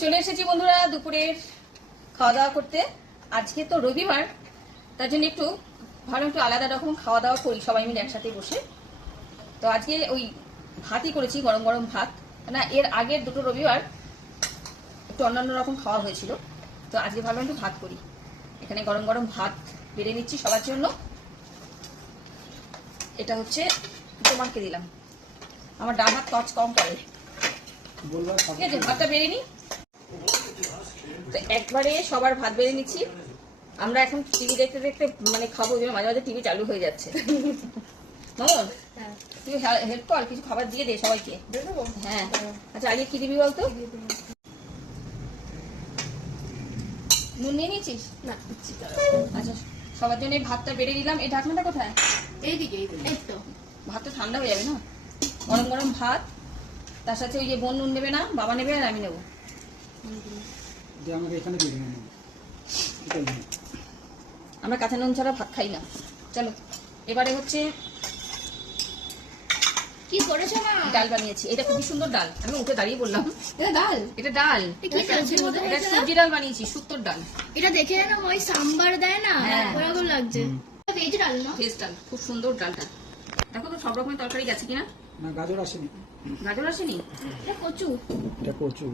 চলে এসেছি বন্ধুরা দুপুরের খাওয়া দাওয়া করতে। আজকে তো রবিবার, তার জন্য একটু ভালো একটু আলাদা রকম খাওয়া দাওয়া করি সবাই মিলে একসাথে বসে। তো আজকে ওই ভাতই করেছি, গরম গরম ভাত। না, এর আগের দুটো রবিবার একটু অন্যান্য রকম খাওয়া হয়েছিল, তো আজকে ভালো একটু ভাত করি। এখানে গরম গরম ভাত বেড়ে নিচ্ছি সবার জন্য। এটা হচ্ছে তোমাকে দিলাম, আমার ডাল ভাত কচ কম করে, ঠিক আছে? ভাতটা বেড়ে নি, তো একবারে সবার ভাত বেড়ে নিচ্ছি। আমরা এখন টিভি দেখতে দেখতে মানে খাবো, মাঝে মাঝে টিভি চালু হয়ে যাচ্ছে। মামন, তুই হেল্প কর, কিছু খাবার দিয়ে দে সবাইকে। হ্যাঁ, আচ্ছা আগে কি দিবি বলতো? নুন নিয়ে নিয়েছিস? না। আচ্ছা, সবার জন্য ভাতটা বেড়ে দিলাম। এই ঢাকনাটা কোথায়? এইদিকে। এই তো, ভাতটা ঠান্ডা হয়ে যাবে না। গরম গরম ভাত, তার সাথে ওই যে বোন নুন নেবে না, বাবা নেবে আর আমি নেবো। আমরা কাঁচা নুন ছাড়া ভাত খাই না। চলো, এবারে হচ্ছে কি করেছো মা? ডাল বানিয়েছি। এটা খুবই সুন্দর ডাল, আমি উঠে দাঁড়িয়ে বললাম এটা ডাল। এটা সবজি ডাল বানিয়েছি, শুক্তোর ডাল। এটা দেখে না ওই সাম্বার দেয় না, ওরকম লাগছে। ভেজ ডাল না? ভেজ ডাল, খুব সুন্দর ডালটা। দেখো তো সব রকমের তরকারি গেছে কিনা। না, গাজর আসেনি। গাজর আসেনি? এটা কচু। এটা কচু।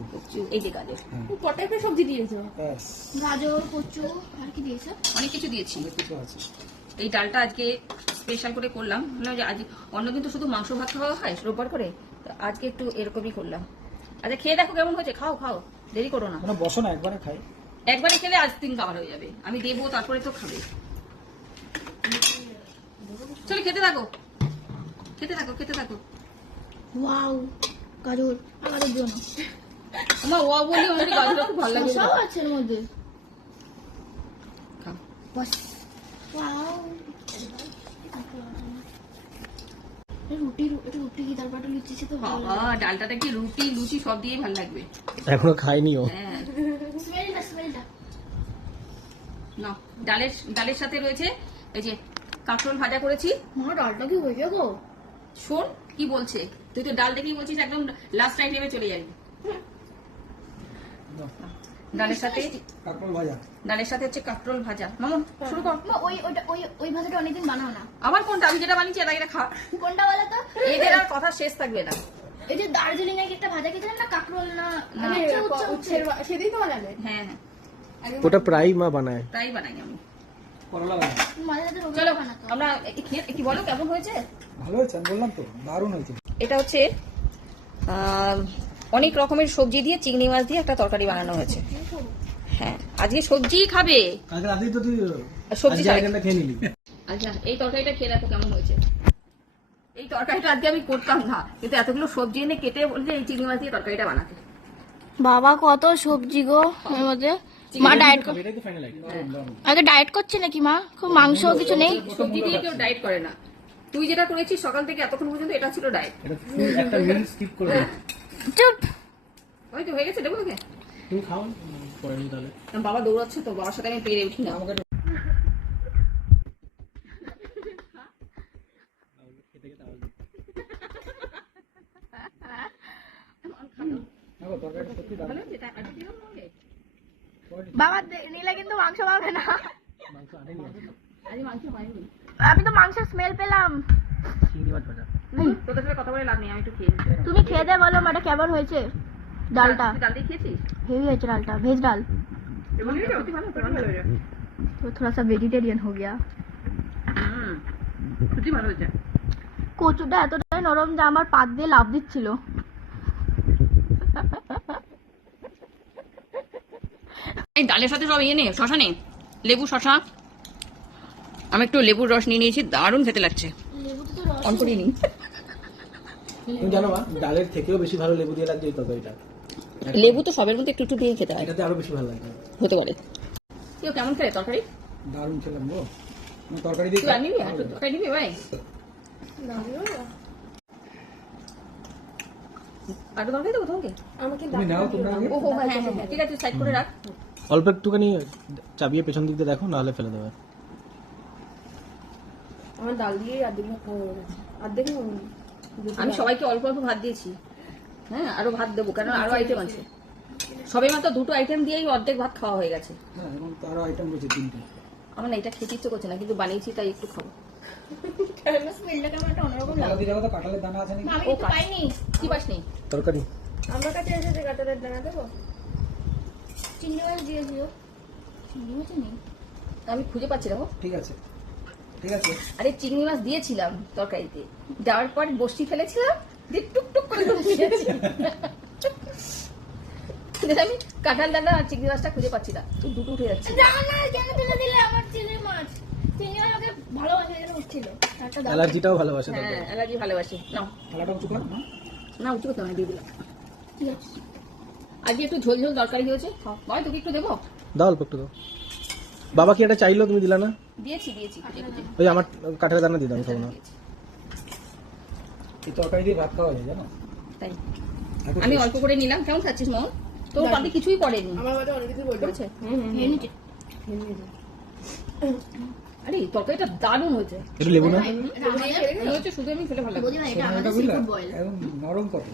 এই যে গাজর, কত টাইপের সবজি দিয়েছো? ব্যাস, গাজর, কচু, আর কি দিয়েছো? অনেক কিছু দিয়েছি। অনেক কিছু আছে। এই ডালটা আজকে স্পেশাল করে করলাম। বললাম যে আজ অন্যদিন তো শুধু মাংস ভাত খাওয়া হয় রোববার করে, তো আজকে একটু এরকমই করলাম। আচ্ছা, খেয়ে দেখো কেমন হয়েছে। খাও খাও, দেরি করো না। মানে বসো না, একবারে খাই। একবারে খেলে আজ 3 খাবার হয়ে যাবে। আমি দেবো, তারপরে তো খাবে। চলো খেতে থাকো, খেতে থাকো, খেতে থাকো। ওয়াও, গাজর। গাজর দিও না। আমার ওয়া বলি, আমার গাজরটা খুব ভালো লাগে। সব আছে এর মধ্যে। খাও। বাস। ওয়াও। রুটি কি তারপর লুচি তো ভালো বাবা, ডালটাতে কি রুটি লুচি সব দিয়ে ভালো লাগবে। এখনো খাইনি ও। হ্যাঁ, স্মেলটা না, ডালের সাথে রয়েছে এই যে কাঁকরোল ভাজা করেছি। মা, ডালটা কি হয়েছে গো? শোন কি বলছে, তুই তো ডাল দেখেই বলছিস একদম লাস্ট আইটেমে চলে যাবি। ডালের সাথে কাঁকরোল ভাজা, ডালের সাথে হচ্ছে কাঁকরোল ভাজা। মামুন শুরু কর। মা, ওই ভাজাটা অনেকদিন বানাও না। আবার কোনটা? আমি যেটা বানিয়েছি এটা খা। কোনটা বলো তো? এদের আর কথা শেষ থাকবে না। এই যে দার্জিলিং এর একটা ভাজা খেয়েছিলাম না, কাঁকরোল না, সেদিন তো বানালে। হ্যাঁ হ্যাঁ, ওটা প্রায় মা বানায়। তাই বানাই আমি। করলা ভাজা মাঝে সাথে চলো রোগা বানাতো। আমরা কি বলো, কেমন হয়েছে? ভালো হয়েছে, আমি বললাম তো দারুণ হয়েছে। এটা হচ্ছে অনেক রকমের সবজি দিয়ে চিংড়ি মাছ দিয়ে একটা তরকারি বানানো হয়েছে। হ্যাঁ, আজকে সবজি খাবে। কালকে রাতেই তো তুই সবজি আইটেমটা খেয়ে নিলি। আচ্ছা, এই তরকারিটা খেয়ে দেখো কেমন হয়েছে। এই তরকারিটা আজকে আমি করতাম না, কিন্তু এতগুলো সবজি এনে কেটে বলছে এই চিংড়ি মাছ দিয়ে তরকারিটা বানাতে। বাবা, কত সবজি গো এর মধ্যে। মা ডায়েট এটাই তো ফাইনাল আইটেম। আগে ডায়েট করছে নাকি মা? খুব মাংস কিছু নেই? সবজি দিয়ে কেউ ডায়েট করে না। তুই যেটা করেছিস সকাল থেকে এতক্ষণ পর্যন্ত, এটা ছিল ডায়েট। এটা ফুল একটা মিল স্কিপ করে দে। চুপ। ওই তো হয়ে গেছে, দেবো তোকে। তুমি খাও পরে নি তাহলে। বাবা দৌড়াচ্ছে তো, বাবার সাথে আমি পেরে উঠি না। আমাকে তরকারিটা সত্যি দারুণ। ভালো হয়েছে, তাই আর দিলাম না ওকে? বাবা নিলে কিন্তু মাংস পাবে না। মাংস আনেনি আজ মাংস পাইনি। আমি তো মাংসের স্মেল পেলাম। চিংড়ি মাছ ভাজা। তোদের সাথে কথা বলে লাভ নেই, আমি একটু খেয়ে নিই। তুমি খেয়ে দে, বলো এটা কেমন হয়েছে ডালটা? তুই ডাল দিয়ে খেয়েছিস? হেভি হয়েছে ডালটা, ভেজ ডাল। এমন হয়েছে? সত্যি ভালো, ভালো হয়েছে। तो थोड़ा सा वेजिटेरियन हो गया। সত্যি ভালো হয়েছে। কচুটা এতটাই নরম যে আমার পাত দিয়ে লাফ দিচ্ছিল। এই ডালের সাথে সব ইয়ে নে, শশা নে, লেবু শশা। আমি একটু লেবুর রস নিয়ে নিয়েছি, দারুণ খেতে লাগছে। অন করিনি। তুমি জানো মা, ডালের থেকেও বেশি ভালো লেবু দিয়ে লাগছে এই তরকারিটা। লেবু তো সবের মধ্যে একটু একটু দিয়ে খেতে হয়, এটাতে আরো বেশি ভালো লাগে। হতে পারে। কেউ কেমন খেলে তরকারি? দারুণ খেলাম গো। আমি তরকারি দিয়ে তুই আর নিবি? একটু তরকারি নিবি ভাই? আর তরকারি দেবো তোমাকে? তুমি নাও, তোমরা আগে। ও হ্যাঁ হ্যাঁ হ্যাঁ, ঠিক আছে, সাইড করে রাখ। অল্প একটুখানি চাবিয়ে পেছন দিক দিয়ে দেখো, নাহলে ফেলে দেবে। আমার ডাল দিয়ে অর্ধেক ভাত খাওয়া হয়ে গেছে। অর্ধেক আমি সবাইকে অল্প অল্প ভাত দিয়েছি। হ্যাঁ, আরো ভাত দেবো, কেন আরো আইটেম আছে। সবে মাত্র দুটো আইটেম দিয়েই অর্ধেক ভাত খাওয়া হয়ে গেছে। হ্যাঁ, এখন তো আরো আইটেম রয়েছে 3টে। আমার না এটা খেতে ইচ্ছে করছে না, কিন্তু বানিয়েছি তাই একটু খাবো। স্মেলটা কেমন একটা অন্যরকম কালো লাগে। দিয়ে তো কাঁঠালের দানা আছে নাকি? আমি ও তো পাইনি। কি পাসনি? তরকারি আমার কাছে এসেছে কাঁঠালের দানা দেবো। চিংড়ি মাছ দিয়েছিল। চিংড়ি মাছ নেই। আমি খুঁজে পাচ্ছি না গো। ঠিক আছে, ঠিক আছে। আরে চিংড়ি মাছ দিয়েছিলাম তরকারিতে, দেওয়ার পর বসি ফেলেছিলাম, দিয়ে টুকটুক করে করে দিয়েছি। আমি কাঁঠাল দানা আর চিংড়ি মাছটা খুঁজে পাচ্ছি না, তুই দুটো উঠে যাচ্ছে। না না, কেন তুলে দিলে আমার চিংড়ি মাছ? চিংড়ি মাছ ওকে ভালোবাসে যেন উঠছিল। একটা দাও। অ্যালার্জিটাও ভালোবাসে হ্যাঁ, তরকারি। অ্যালার্জি ভালোবাসি। নাও, থালাটা উঁচু কর না। না উঁচু করতে হবে, দিয়ে দিলাম। ঠিক আছে। আজকে একটু ঝোল ঝোল তরকারি হয়েছে, ভাই তোকে একটু দেবো? দাও অল্প একটু দাও। বাবা কি এটা চাইলো, তুমি দিলা না? দিয়েছি দিয়েছি খুঁজে খুঁজে। ওই আমার কাঁঠালের দানা দিয়ে দাও, আমি খাবো না। এই তরকারি দিয়ে ভাত খাওয়া যায় জানো? তাই আমি অল্প করে নিলাম। কেমন খাচ্ছিস মন? তোর পাতে কিছুই পড়েনি। আমার কাছে অনেক কিছু বলছে। করেছে? খেয়ে নিচ্ছি। আরে তরকারিটা দারুণ হয়েছে। একটু লেবু না? মনে হচ্ছে শুধু আমি খেলে ভালো লাগবে। বুঝি না, এটা আমাদের সিফুড বয়েল। একদম নরম কত।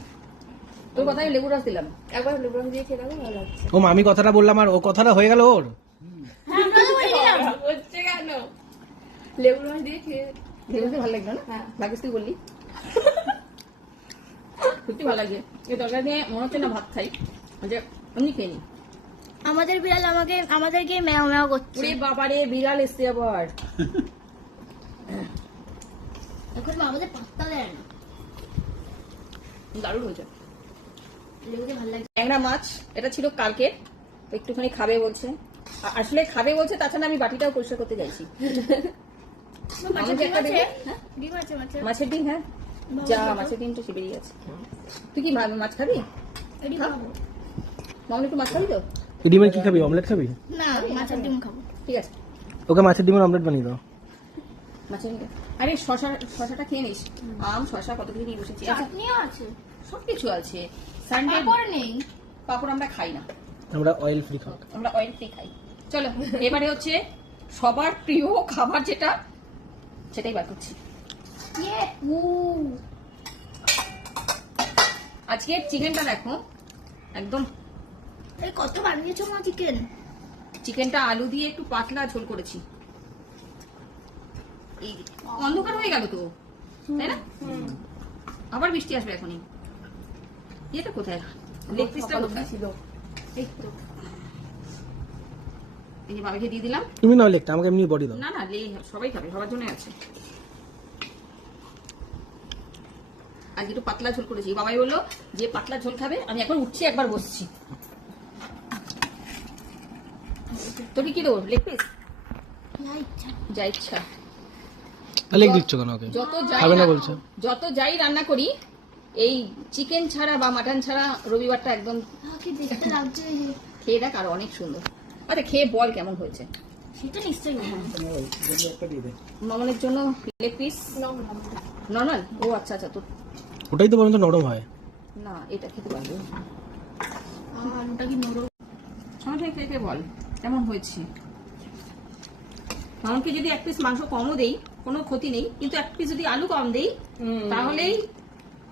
তোর কথায় লেবু রস দিলাম। একবার লেবু রস দিয়ে খেয়ে দেখো, ভালো লাগছে। ও আমি কথাটা বললাম আর ও কথাটা হয়ে গেল ওর। হ্যাঁ, আমরা তো বলে দিলাম। হচ্ছে কেন? লেবু রস দিয়ে খেয়ে লেবু দিয়ে ভালো লাগবে না? হ্যাঁ। লাগিস তুই বললি। সত্যি ভালো লাগে। এই তরকারি দিয়ে মনে হচ্ছে না ভাত খাই, যে এমনি খেয়ে নি। আমাদের বিড়াল আমাদেরকে ম্যাও ম্যাও করছে। ওরে বাবারে, বিড়াল এসছে আবার। এখন আমাদের পাত্তা দেয় না। দারুণ হয়েছে। লেবুকে ভালো লাগছে। ট্যাংরা মাছ, এটা ছিল কালকে, একটুখানি খাবে বলছে। আসলে খাবে বলছে, তাছাড়া আমি বাটিটাও পরিষ্কার করতে যাইছি। মাছের আমাকে ডিম একটা আছে? দেবে? হ্যাঁ? ডিম আছে মাছের? মাছের ডিম, হ্যাঁ যা মাছের ডিমটা সে বেরিয়ে গেছে। তুই কি মাছ খাবি? ডিম খাবো। মামনি একটু মাছ খাবি তো? এই ডিমের কি খাবি, অমলেট খাবি? না, মাছের ডিম খাবো। ঠিক আছে, ওকে মাছের ডিমের অমলেট বানিয়ে দাও। মাছের ডিম। আরে শশাটা খেয়ে নিস। আম শশা কত কিছু নিয়ে বসেছি। আচ্ছা, চাটনিও আছে। সবকিছু আছে। সানডে পাপড় নেই। পাপড় আমরা খাই না, আমরা অয়েল ফ্রি খাই। আমরা অয়েল ফ্রি খাই। চলো এবারে হচ্ছে সবার প্রিয় খাবার যেটা, সেটাই বার করছি। ইয়ে, উ। আজকে চিকেনটা দেখো, একদম এই কত বানিয়েছো মা চিকেন? চিকেনটা আলু দিয়ে একটু পাতলা ঝোল করেছি। এই অন্ধকার হয়ে গেল তো, তাই না? আবার বৃষ্টি আসবে এখনই। এটা কোথায়? লেগ পিসটা কোথায়? ছিল। এই তো, এই যে বাবাকে দিয়ে দিলাম। তুমি নাও লেগটা, আমাকে এমনি বডি দাও। না না, সবাই খাবে, সবার জন্য আছে। আজকে একটু পাতলা ঝোল করেছি। বাবাই বললো যে পাতলা ঝোল খাবে। আমি এখন উঠছি, একবার বসছি। তোকে কি দেবো? Leg piece? যা ইচ্ছা। যা ইচ্ছা। লেগ দিচ্ছ কেন ওকে? খাবে না বলছে। যত যাই রান্না করি, এই চিকেন ছাড়া বা মাটন ছাড়া রবিবারটা একদম কি দেখতে লাগছে। খেয়ে দেখ, আর অনেক সুন্দর। আচ্ছা খেয়ে বল কেমন হয়েছে। সেটা নিশ্চয়ই একটা দিয়ে দে। মামনের জন্য লেগ পিস নর্মাল। ও আচ্ছা আচ্ছা, তো ওটাই তো বলুন তো নরম হয়। না এটা খেতে পারবো। আলুটা কি নরম? সময় খেয়ে খেয়ে বল কেমন হয়েছে। মামনকে যদি এক পিস মাংস কমও দেই কোনো ক্ষতি নেই, কিন্তু এক পিস যদি আলু কম দেই তাহলেই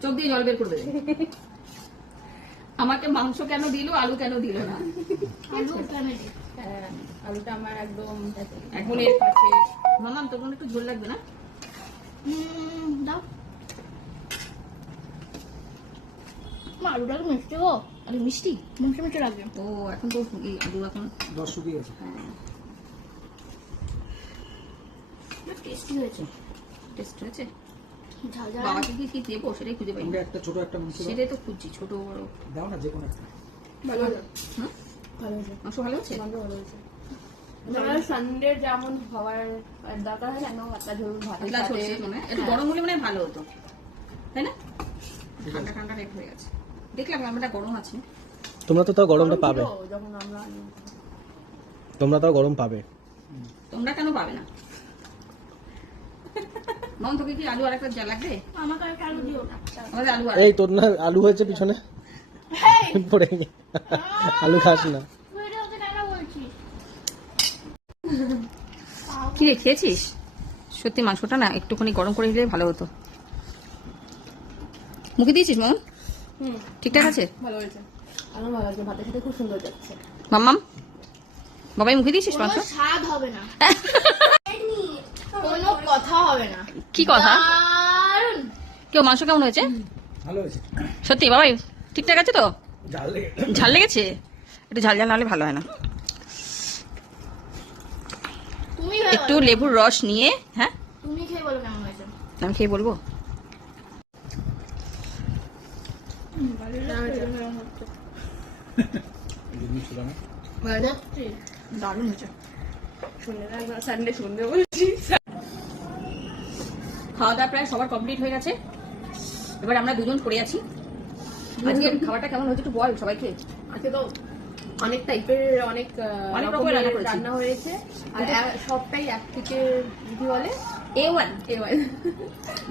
চোখ দিয়ে জল বের করে দেবে। আমাকে মাংস কেন দিল, আলু কেন দিল না। আলু ফ্যামিলি। হ্যাঁ, আলুটা আমার একদম এখন এর কাছে মামাম তোর মনে একটু ঝোল লাগবে না? দাও। মা আলুটা কি মিষ্টি গো? আলু মিষ্টি? মিষ্টি মিষ্টি লাগবে। ও এখন তো এই আলু এখন 10 শুকিয়ে গেছে। টেস্টি হয়েছে। টেস্ট হয়েছে। ঝাল ঝাল। বাবাকে কি দেবো সেটাই খুঁজে পাই না। আমরা একটা ছোট একটা মাংস দাও। সেটাই তো খুঁজছি, ছোট বড়। দাও না যে কোনো একটা। ভালো হয়েছে। হ্যাঁ ভালো হয়েছে। মাংস ভালো হচ্ছে? মাংস ভালো হয়েছে। আমার সানডে যেমন হওয়ার দরকার হয় না, পাতলা ঝোল ভাত পাতলা ঝোলছে মনে হয়, একটু গরম হলে মনে হয় ভালো হতো, তাই না? ঠান্ডা ঠান্ডা রেট হয়ে গেছে। দেখলাম আমরা গরম আছে। তোমরা তো তাও গরমটা পাবে। যখন আমরা তোমরা তাও গরম পাবে। তোমরা কেন পাবে না? মন তোকে কি আলু আর একটা যা লাগবে? আমাকে আর আলু দিও না। আমাদের আলু আর এই তোর না আলু হয়েছে পিছনে পড়ে গিয়ে। আলু খাস না। তুই এটা ওকে কেন বলছিস? কি রে খেয়েছিস? সত্যি মাংসটা না একটুখানি গরম করে দিলে ভালো হতো। মুখে দিয়েছিস মন? ঠিকঠাক আছে? ভালো হয়েছে। আমার ভালো লাগছে, ভাতের সাথে খুব সুন্দর যাচ্ছে। মাম্মাম বাবাই মুখে দিয়েছিস মাংস? কোনো স্বাদ হবে না, কোনো কথা হবে না। কি কথা? দারুণ। কেউ মাংস কেমন হয়েছে? ভালো হয়েছে। সত্যি বাবাই ঠিকঠাক আছে তো? ঝাল লেগে ঝাল লেগেছে? একটু ঝাল ঝাল না হলে ভালো হয় না। তুমি খেয়ে একটু বলো। লেবুর রস নিয়ে, হ্যাঁ তুমি খেয়ে বলো কেমন হয়েছে। আমি খেয়ে বলবো। ছিল না। সত্যি। দারুণ হয়েছে। সানডে সন্ধে বলছি। খাওয়া দাওয়া প্রায় সবার কমপ্লিট হয়ে গেছে, এবার আমরা দুজন পড়ে আছি। আজকের খাবারটা কেমন হয়েছে একটু বল সবাইকে। আজকে তো অনেক টাইপের অনেক অনেক রকমের রান্না করেছি। রান্না হয়েছে, আর সবটাই এক থেকে কি বলে A1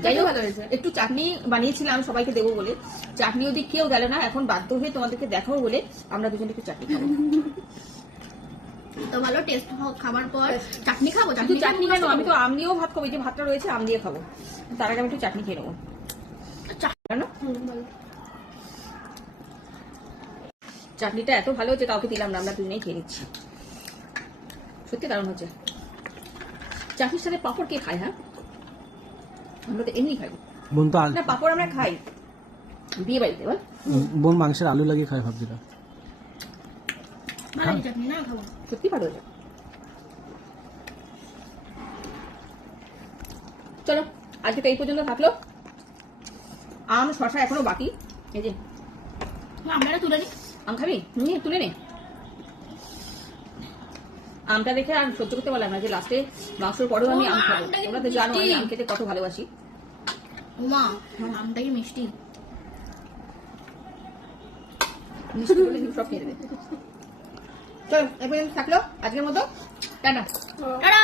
যাই হোক ভালো হয়েছে। একটু চাটনি বানিয়েছিলাম সবাইকে দেবো বলে, চাটনি ওদিক কেউ গেল না, এখন বাধ্য হয়ে তোমাদেরকে দেখাবো বলে আমরা দুজন একটু চাটনি খাবো। তো ভালো টেস্ট খাবার পর চাটনি খাবো। কিন্তু চাটনি কেন, আমি তো আম দিয়েও ভাত খাবো, এই যে ভাতটা রয়েছে আম দিয়ে খাবো, তার আগে আমি একটু চাটনি খেয়ে নেবো। কেন? চাটনিটা এত ভালো হচ্ছে কাউকে দিলাম না, আমরা দুজনেই খেয়ে নিচ্ছি। সত্যি দারুণ হচ্ছে। চাটনির সাথে পাঁপড় কে খায়? হ্যাঁ আমরা তো এমনি খাই বোন তো না, পাঁপড় আমরা খাই বিয়ে বাড়িতে। বল বোন মাংসের আলু লাগিয়ে খায় ভাবছিলাম। ভালো চাটনি না খাবো। সত্যি ভালো হয়েছে। চলো আজকে তো এই পর্যন্ত থাকলো। আম শশা এখনো বাকি, এই যে আমরা তুলে নি। আম খাবি? নিয়ে তুলে নে। আমটা দেখে আর সহ্য করতে পারলাম না যে লাস্টে মাংসের পরেও আমি আম খাবো। আমটা কি তোমরা তো জানো আমি মিষ্টি? আম খেতে কত ভালোবাসি। উমা আমটা কি মিষ্টি। মিষ্টি বলে সব খেয়ে দেবে। চলো এই পর্যন্ত থাকলো আজকের মতো, টাটা। টাটা।